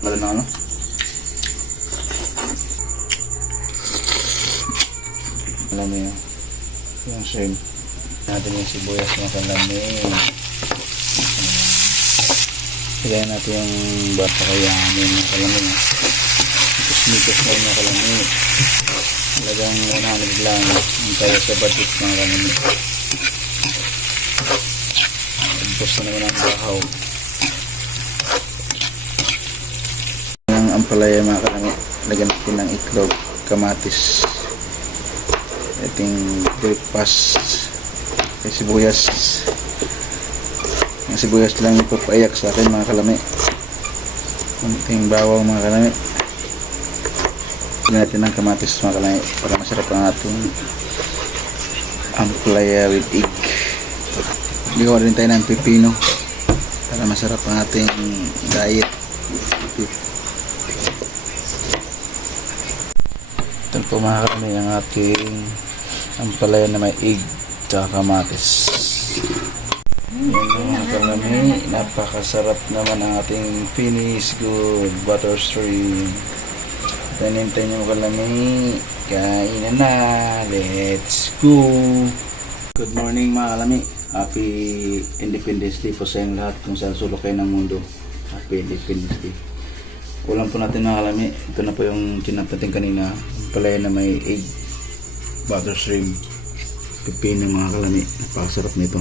Wala na ano? Alam mo yun. Yung shrimp. Natin yung sibuyas na kalamin. Lagyan natin yung bata kayanin na kalamin. Mikos na yung kalamin. Talagang 100 lang. Ang tayo sa budget mga kalamin. Tapos na naman ang bahaw. Ang ampalaya mga kalamin. Lagyan natin ng itlog, kamatis. Ating breakfast. Kay sibuyas. Ang sibuyas lang ipapayak sa akin mga kalami. Ating bawang mga kalami. Lagyan natin ng kamatis mga kalami para masarap ang ating ampalaya with egg. Ligaw rin tayo ng pipino para masarap ang ating diet. Ito po mga kalami ang ating ampalaya na may egg at kamatis. Yan mga kalami, napakasarap naman ang ating finished good butter shrimp. Tanintay nyo kalami, kainan na, let's go! Good morning mga kalami, happy Independence Day po sa inyo lahat kung saan sulok kayo ng mundo. Happy Independence Day. Ulam po natin mga kalami, ito na po yung chinap natin kanina, palaya na may egg, butter shrimp, pipino mga kalami, napakasarap nito.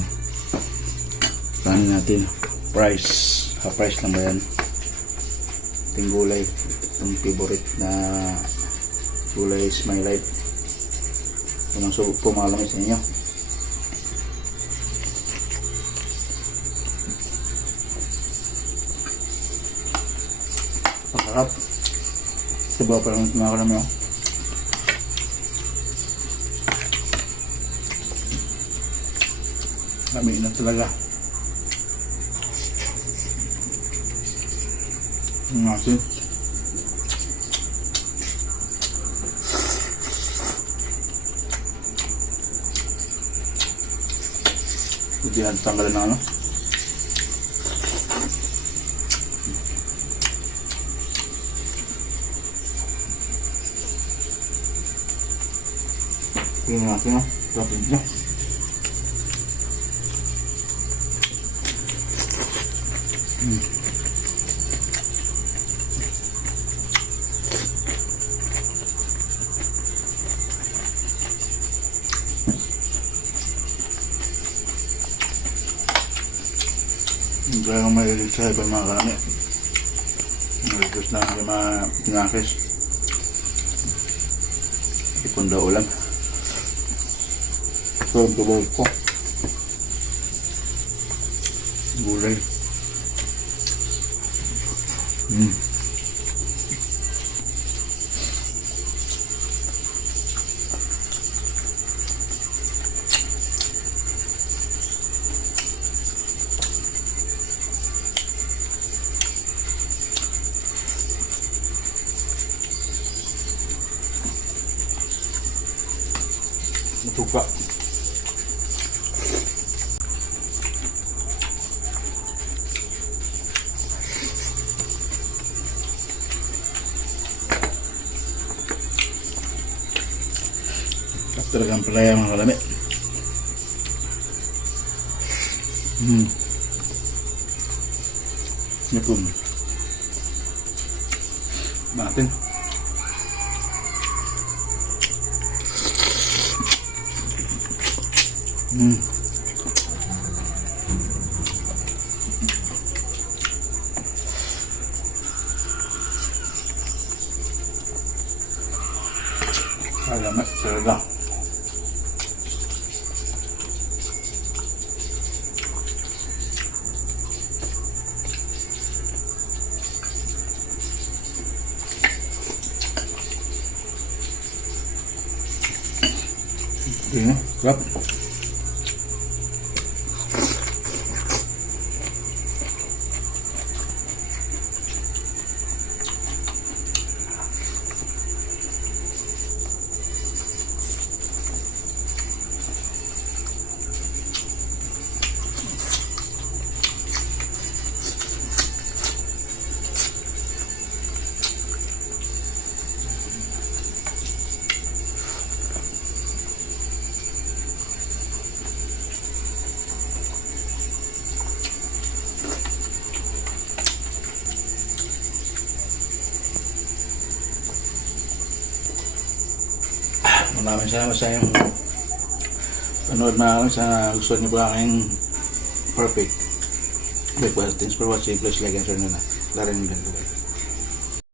Kanin natin, price, half price lang ba yan? Ating gulay, itong favorite na gulay is my life. Unang subok po mga kalami sa inyo. Pakakap. Sabaw pa lang mga kalami oh. Kami na talaga. Natin. Hindi natin tanggalin na ano. Tingnan natin no. Rapid niya. Kaya kung may sa ibang mga kalami, nag-request na yung mga tinakis. Ipon daw ulam. So, ang tubol ko. Gulay. Matuka. Talagang palaya mga kalami. Yapon. Natin. Salamat talaga. Ini, rap. Maraming salamat sa yung panood na sa gusto niyo ba aking perfect breakfast. Thanks for watching. Please like and share na. Larin mo lang.